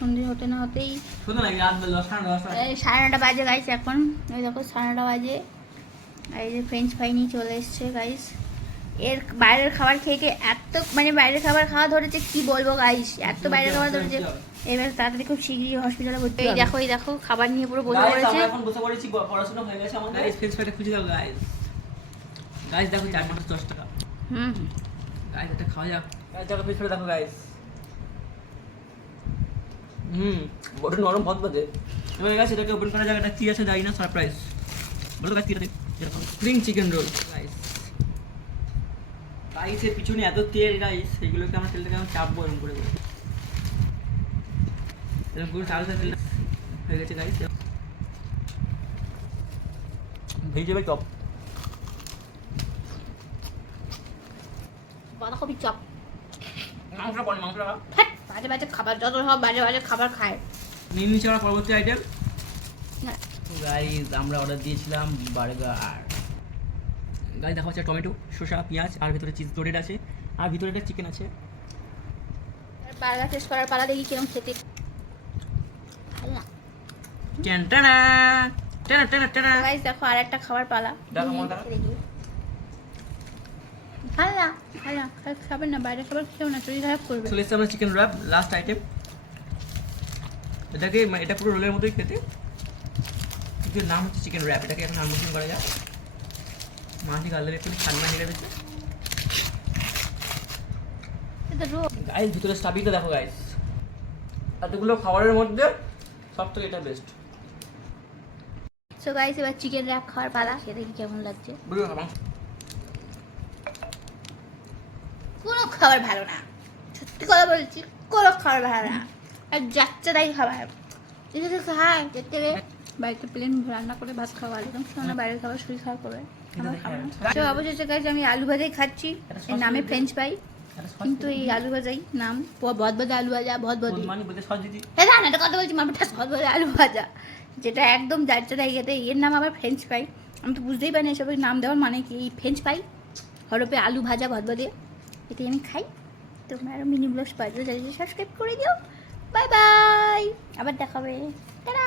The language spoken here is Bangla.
সন্ধে হতে না হতেই 9:30 বাজে গাইস। এখন ওই দেখো 9:30 বাজে। এই যে ফ্রেঞ্চ ফ্রাই নিয়ে চলে এসছে গাইস। এর বাইরের খাবার খেয়ে খেয়ে এত মানে বাইরের খাবার খাওয়া ধরেছে কি বলবো গাইস, এত বাইরের খাবার ধরেছে। এবার তাড়াতাড়ি খুব শীঘ্রই হসপিটালে ভর্তি। এই দেখো খাবার নিয়ে পুরো বসে পড়েছে। এখন বসে পড়েছি, পড়াশোনা হয়ে গেছে আমাদের। গাইস ফ্রেঞ্চ ফ্রাইটা খুঁজে দাও গাইস। গাইস দেখো 4 10 টাকা। গাইস এটা খাওয়া যাক। গাইস দেখো ফ্রেঞ্চ ফ্রাই দেখো গাইস। বড় নরম ভাত বাজে। এবার গাইস এটাকে ওপেন করা যাক। এটা কি আছে জানি না, সারপ্রাইজ। বলো গাইস কি এটা? Spring chicken roll guys. Guys এর পিছনে এত তেল গাইস, সেগুলোকে আমরা তেলটাকে আমরা চাপ গরম করে দেব। এরকম পুরো চাল তেল হয়ে গেছে গাইস। ভেজিটেবল চপ, বাঁধাকপি চপ, মাংস পড়ে মাংস টাকা। বাজে বাজে খাবার, যত সব বাজে বাজে খাবার খায়। নিচে আমরা পরবর্তী আইটেম গাইস আমরা অর্ডার দিয়েছিলাম বার্গার। গাইস দেখো আছে টমেটো, শসা, পেঁয়াজ, আর ভিতরে চিজ লোডেড আছে, আর ভিতরে একটা চিকেন আছে। বার্গার টেস্ট করার পালা, দেখি কিরকম খেতে। টানা টানা টানা টানা। গাইস দেখো আর একটা খাবার পালা। দেখো মজা। হাল্লা হাল্লা খাবেন না, বাইরে খাবার খেও না, শরীর খারাপ করবে। চলে এসেছে আমরা চিকেন র‍্যাপ, লাস্ট আইটেম। এটাকে এটা পুরো রোলের মতোই খেতে, কিন্তু নাম হচ্ছে চিকেন র‍্যাপ। এটাকে এখন আনবক্সিং করা যাক। মাঝে গালের একটু ঠান্ডা হয়ে গেছে। এটা রো গাইস ভিতরে স্টাফিংটা দেখো গাইস। এতগুলো খাবারের মধ্যে সবথেকে এটা বেস্ট। সো গাইস এবার চিকেন র‍্যাপ খাওয়ার পালা, খেয়ে দেখি কেমন লাগছে। বুঝলো খাবার কোনো খাবার ভালো না, সত্যি কথা বলছি, কোনো খাবার ভালো না। আর যাচ্ছে তাই খাবার এদিকে খায় যেতে বাড়িতে প্লেন রান্না করে ভাত খাওয়া, একদম শোনা বাইরের খাবার শরীর খারাপ করবে। তো অবশেষে গাইস আমি আলু ভাজাই খাচ্ছি। এর নামে ফ্রেঞ্চ ফ্রাই, কিন্তু এই আলু ভাজাই নাম। ভদ ভাজা আলু ভাজা, ভদ ভদি। মানে বলতে সহজ দিদি। হ্যাঁ না এটা কথা বলছি, মামাটা ভদ ভাজা আলু ভাজা, যেটা একদম যাচ্ছে তাই খেতে। এর নাম আবার ফ্রেঞ্চ ফ্রাই। আমি তো বুঝতেই পারি না এসবের নাম দেওয়ার মানে কি। এই ফ্রেঞ্চ ফ্রাই হরপে আলু ভাজা ভদ ভদে, এটাই আমি খাই। তোমরা আরও মিনি ব্লগস পাইছো, সাবস্ক্রাইব করে দিও। বাই বাই, আবার দেখাবে। টাটা।